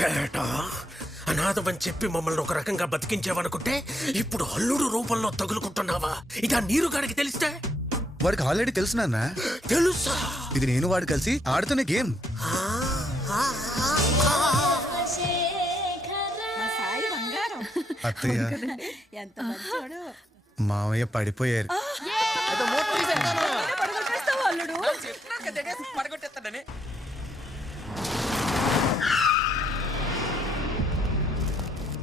వేట అనాథమని చెప్పి మమ్మల్ని ఒక రకంగా బతికించావనుకుంటే ఇప్పుడు అల్లుడు రూపంలో తగులుకుంటున్నావా? ఇక నీరు గారికి తెలిస్తే? వాడికి ఆల్రెడీ తెలుసు నాన్న. తెలుసా? ఇది నేను వాడు కలిసి ఆడుతున్న గేమ్. అత్తయ్య మావయ్య పడిపోయారు.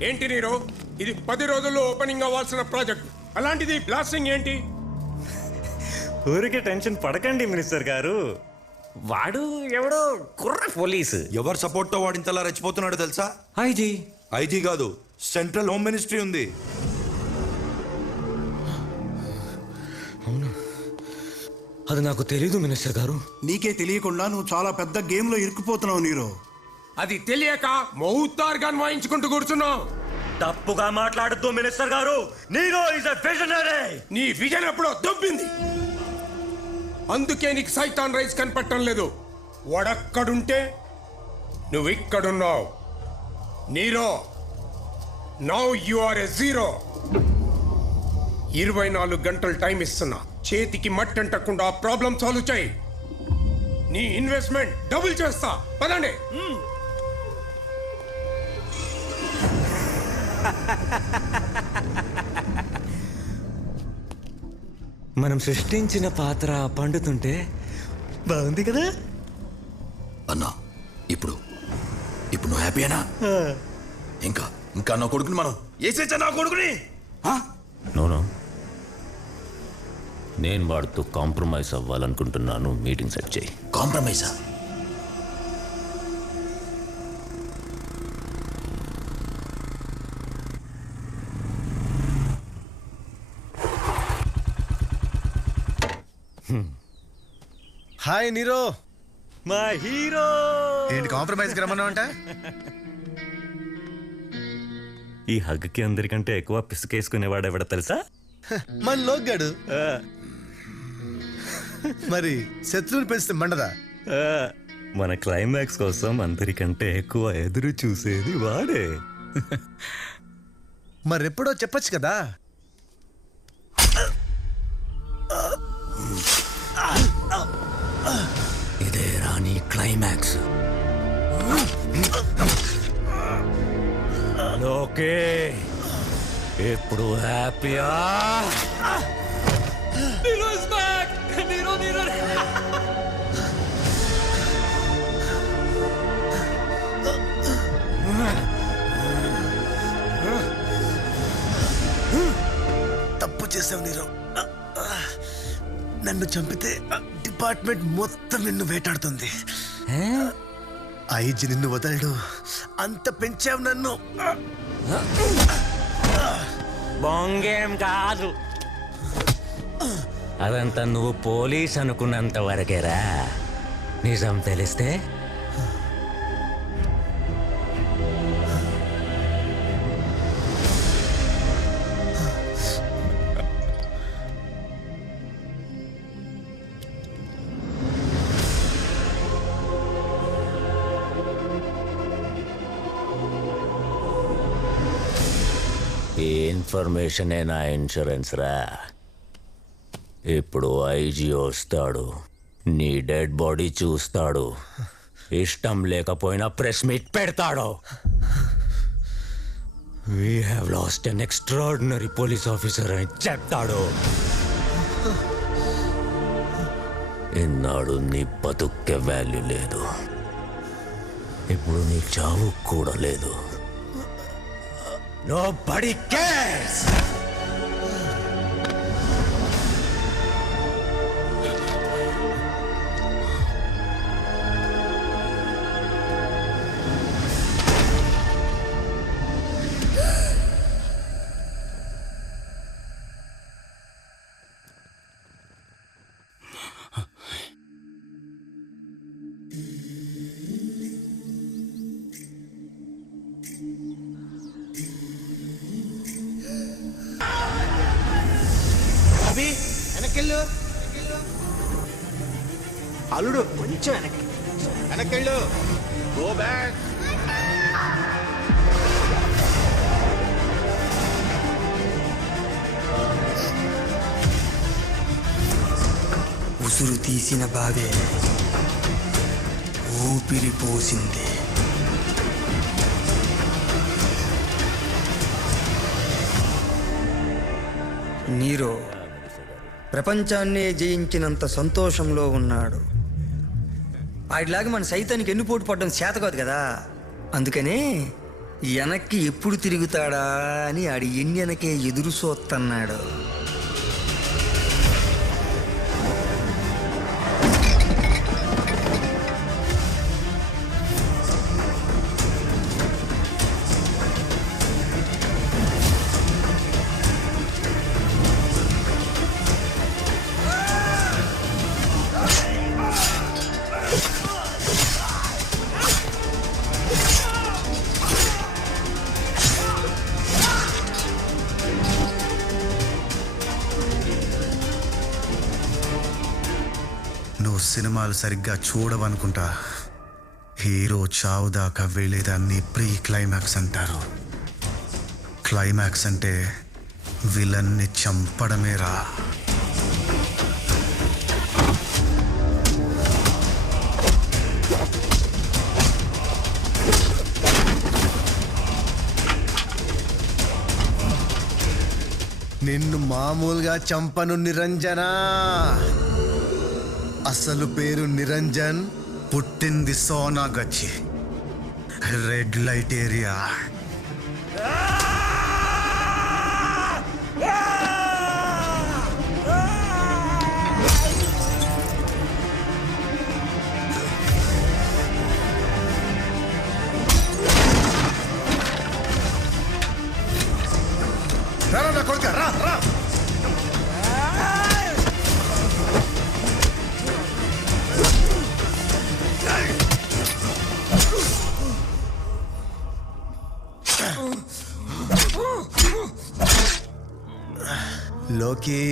ఏంటి నీరు, ఇది 10 రోజుల్లో ఓపెనింగ్ అవ్వాల్సిన ప్రాజెక్ట్, అలాంటిది బ్లాస్టింగ్ ఏంటి? ఊరికే టెన్షన్ పడకండి మినిస్టర్ గారు. వాడు ఎవడో కుర్ర పోలీసు. ఎవరు సపోర్ట్తో వాడు ఇంతలా రెచ్చిపోతున్నాడో తెలుసా? ఐజీ కాదు, సెంట్రల్ హోమ్ మినిస్ట్రీ ఉంది. అది నాకు తెలీదు మినిస్టర్ గారు. నీకే తెలియకుండా నువ్వు చాలా పెద్ద గేమ్ లో ఇరుక్కుపోతున్నావు నీరు. అది తెలియక మౌతార్గా వాయించుకుంటూ కూర్చున్నావు. తప్పుగా మాట్లాడద్దు మినిస్టర్ గారు. Nero is a visionary. నీ విజన్ ఎప్పుడో దొబ్బింది, అందుకే నీకు సైతాన్ రైస్ కనపడటం లేదు. వాడక్కడుంటే నువ్వు ఇక్కడున్నావు. Nero, now you are a zero. 24 గంటలు టైం ఇస్తున్నా, చేతికి మట్టి అంటకుండా ప్రాబ్లం సాల్వ్ చేయి. నీ ఇన్వెస్ట్మెంట్ డబుల్ చేస్తా. పదండి. మనం సృష్టించిన పాత్ర పండుతుంటే బాగుంది కదా అన్నా. ఇప్పుడు నువ్వు హ్యాపీయేనా? ఇంకా నా కొడుకుని మనం వేసేచ్చా? నా కొడుకుని నోనో, నేను వాడితో కాంప్రమైజ్ అవ్వాలనుకుంటున్నాను. మీటింగ్ సెట్ చేయి. కాంప్రమైజా? హాయ్ నీరో, మా హీరో. ఏంటి కాంప్రమైజ్ రమ్మన్నావంట? ఈ హగ్కి అందరికంటే ఎక్కువ పిసుకేసుకునేవాడు ఎవడ తెలుసా? మన లోగ్గాడు. మరి శత్రువుని పెంచితే మండదా? మన క్లైమాక్స్ కోసం అందరికంటే ఎక్కువ ఎదురు చూసేది వాడే. మరెప్పుడో చెప్పొచ్చు కదా. ఇదే రాని క్లైమాక్స్. ఓకే, ఇప్పుడు హ్యాపీయా? తప్పు చేసావు నీరో. నన్ను చంపితే డిపార్ట్మెంట్ మొత్తం నిన్ను వేటాడుతుంది. ఐజీ నిన్ను వదలడు. అంత పెంచావు నన్ను. బొంగేం కాదు, అదంతా నువ్వు పోలీస్ అనుకున్నంత వరకేరా. నిజం తెలిస్తే ఈ ఇన్ఫర్మేషనే నా ఇన్సూరెన్స్ రా. ఇప్పుడు ఐజీ వస్తాడు, నీ డెడ్ బాడీ చూస్తాడు, ఇష్టం లేకపోయినా ప్రెస్ మీట్ పెడతాడు. We have lost an extraordinary police officer అని చెప్తాడు. ఇన్నాడు నీ బతుక్కే వాల్యూ లేదు, ఇప్పుడు నీ చావు కూడా లేదు. Nobody cares! అల్లుడు కొంచెం వెనక్కి వెనక్కెళ్ళు. Go back. తీసిన బావే ఊపిరి పోసింది. నీరో ప్రపంచాన్నే జయించినంత సంతోషంలో ఉన్నాడు. వాడిలాగా మన సైతానికి ఎన్నుపోటు పడడం చేత కాదు కదా. అందుకనే వెనక్కి ఎప్పుడు తిరుగుతాడా అని ఆడి ఎన్నెనకే ఎదురు చూస్తున్నాడు. నువ్వు సినిమాలు సరిగ్గా చూడవనుకుంటా. హీరో చావు దాకా వెళ్ళేదాన్ని ప్రీ క్లైమాక్స్ అంటారు. క్లైమాక్స్ అంటే విలన్ని చంపడమేరా. నిన్ను మామూలుగా చంపను నిరంజనా. అసలు పేరు నిరంజన్, పుట్టింది సోనాగచ్చి, రెడ్ లైట్ ఏరియా. రా నా కొడుక, రా రా. లోకి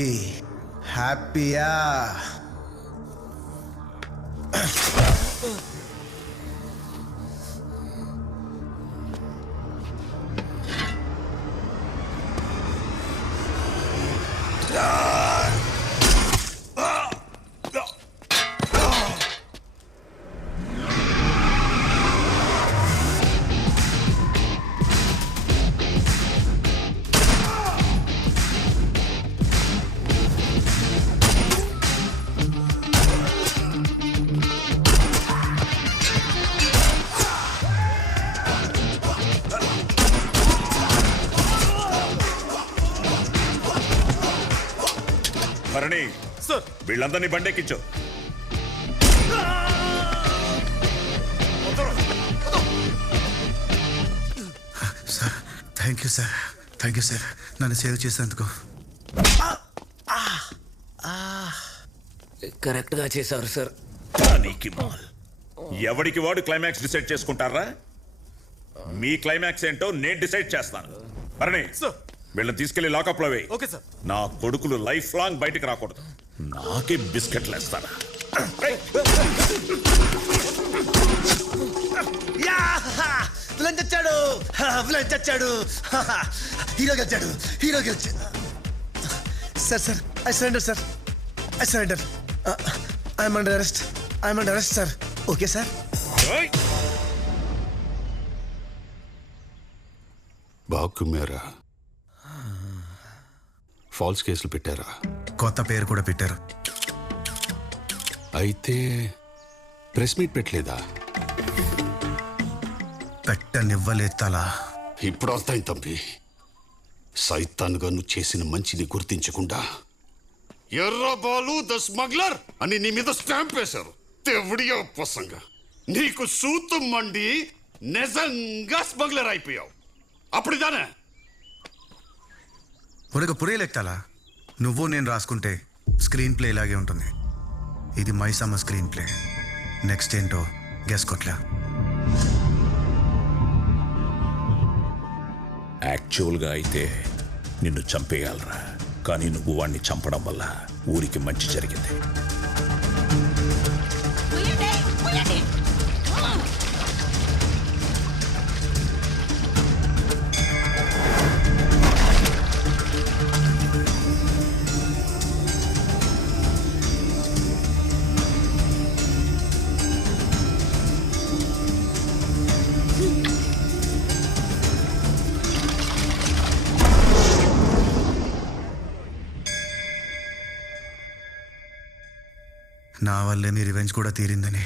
హ్యాపీయా? భరణి, వీళ్ళందరినీ బండెక్కించు. Sir thank you sir, thank you sir, నన్ను సేవ్ చేసేందుకు. కరెక్ట్గా చేశారు సార్. ఎవడికి వాడు క్లైమాక్స్ డిసైడ్ చేసుకుంటారా? మీ క్లైమాక్స్ ఏంటో నేను డిసైడ్ చేస్తాను. భరణి, వీళ్ళని తీసుకెళ్లి లాకప్ లో వేయి. నా కొడుకులు లైఫ్ లాంగ్ బయటికి రాకూడదు. నాకే బిస్కెట్లు వేస్తారా? విలన్ చచ్చాడు, విలన్ చచ్చాడు, హీరో గెలిచాడు, హీరో గెలిచాడు. Sir sir I surrender sir, I surrender. I'm under arrest, I'm under arrest sir. Okay sir. బాగు మేరా ఫాల్స్ కేసులు పెట్టారా? కొత్త పేరు కూడా పెట్టారు. అయితే ప్రెస్ మీట్ పెట్టలేదా? పెట్టనివ్వలేదు తలా. ఇప్పుడు అర్థం తంపి. సైతాన్గా నువ్వు చేసిన మంచిని గుర్తించకుండా ఎర్రబాలు ద స్మగ్లర్ అని నీ మీద స్టాంప్ వేశారు. తెవుడియో పసంగా నీకు సూతం మండి నిజంగా స్మగ్లర్ అయిపోయావు. అప్పుడుదానే ఉడక పురేలెక్తాలా. నువ్వు నేను రాసుకుంటే స్క్రీన్ ప్లే ఇలాగే ఉంటుంది. ఇది మైసమ్మ స్క్రీన్ ప్లే. నెక్స్ట్ ఏంటో గెస్ కొట్లా. యాక్చువల్గా అయితే నిన్ను చంపేయాలరా, కానీ నువ్వు వాణ్ణి చంపడం వల్ల ఊరికి మంచి జరిగింది. నా వల్లే మీ రివెంజ్ కూడా తీరిందని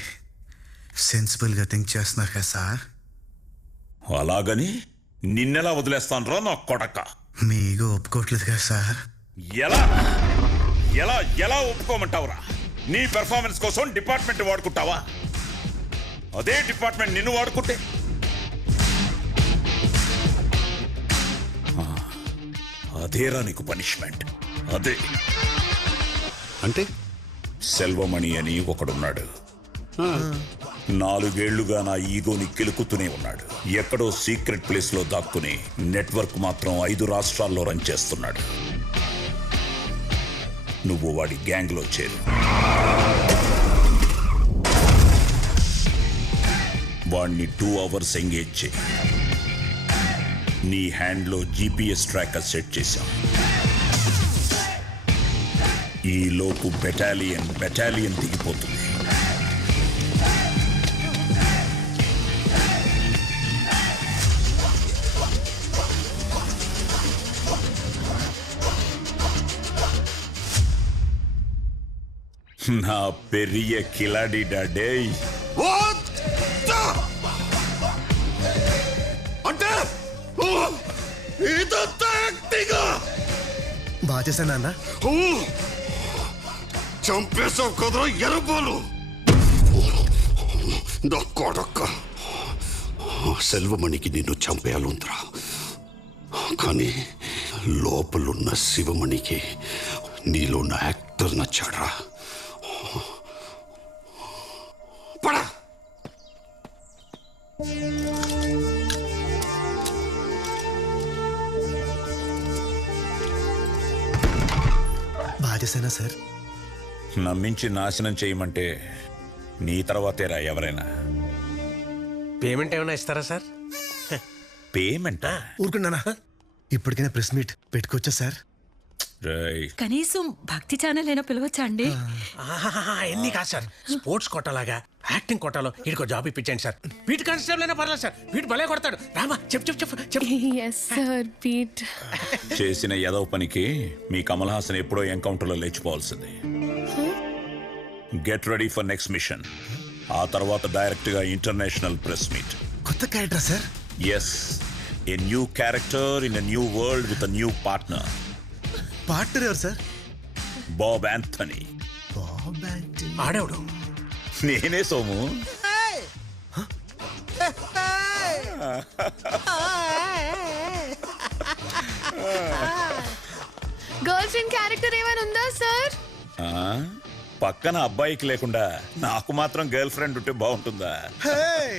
సెన్సిబుల్గా థింక్ చేస్తున్నారు కదా సార్. అలాగని నిన్నెలా వదిలేస్తాను రా నా కొడక. మీ ఈగో ఒప్పుకోవట్లేదు కదా సార్. ఎలా ఎలా ఎలా ఒప్పుకోమంటావురా? నీ పెర్ఫార్మెన్స్ కోసం డిపార్ట్మెంట్ వాడుకుంటావా? అదే డిపార్ట్మెంట్ నిన్ను వాడుకుంటే అదేరా నీకు పనిష్మెంట్. అదే అంటే సెల్వమణి అని ఒకడున్నాడు. 4 ఏళ్లుగా నా ఈగోని కెలుకుతూనే ఉన్నాడు. ఎక్కడో సీక్రెట్ ప్లేస్ లో దాక్కుని నెట్వర్క్ మాత్రం 5 రాష్ట్రాల్లో రన్ చేస్తున్నాడు. నువ్వు వాడి గ్యాంగ్ లో చేరు. వాడిని 2 అవర్స్ ఎంగేజ్ చేయి. నీ హ్యాండ్లో GPS ట్రాకర్ సెట్ చేశాం. ఈ లోపు బెటాలియన్ దిగిపోతుంది. నా పెరియ కిలాడి డాడే. అంటే ఇదంతా యాక్టింగ్. బాగా చేశాను నాన్న. చంపేశావు కదరా ఎరబోలు. నా కొడక్క సెల్వమణికి నిన్ను చంపేయాలంతరా, కానీ లోపలున్న శివమణికి నీలో ఉన్న యాక్టర్ నచ్చాడా? పడా. బాగా చేశానా సార్? నమ్మించి నాశనం చేయమంటే నీ తర్వాతేరా ఎవరైనా. పేమెంట్ ఏమైనా ఇస్తారా సార్? పేమెంటా? ఊరుకున్నానా? ఇప్పటికైనా ప్రెస్ మీట్ పెట్టుకోవచ్చా సార్? కనీసం భక్తి ఛానల్ అయినా పిలవచ్చా అండి? ఎన్ని కాదు సార్, స్పోర్ట్స్ కోటలాగా యాక్టింగ్ కోటాలో వీడికో జాబ్ ఇప్పించండి సార్. వీటి కానిస్టేబుల్ అయినా పర్లేదు సార్, వీడు భలే కొడతాడు. రామా చెప్పు. చేసిన ఏదో పనికి మీ కమల్ హాసన్ ఎప్పుడో ఎన్కౌంటర్లో లేచిపోవాల్సింది. Get ready for next mission. ఆ తర్వాత డైరెక్ట్ గా ఇంటర్నేషనల్ ప్రెస్ మీట్. కొత్త character sir? Yes, a new character in a new world with new partner. Partner ఎవరు సార్? Bob Anthony. ఆడేవుడు నేనే సోము. గర్ల్ ఫ్రెండ్ క్యారెక్టర్ ఏమైనా ఉందా సార్? పక్కన అబ్బాయికి లేకుండా నాకు మాత్రం గర్ల్ ఫ్రెండ్ ఉంటే బాగుంటుందా? Hey!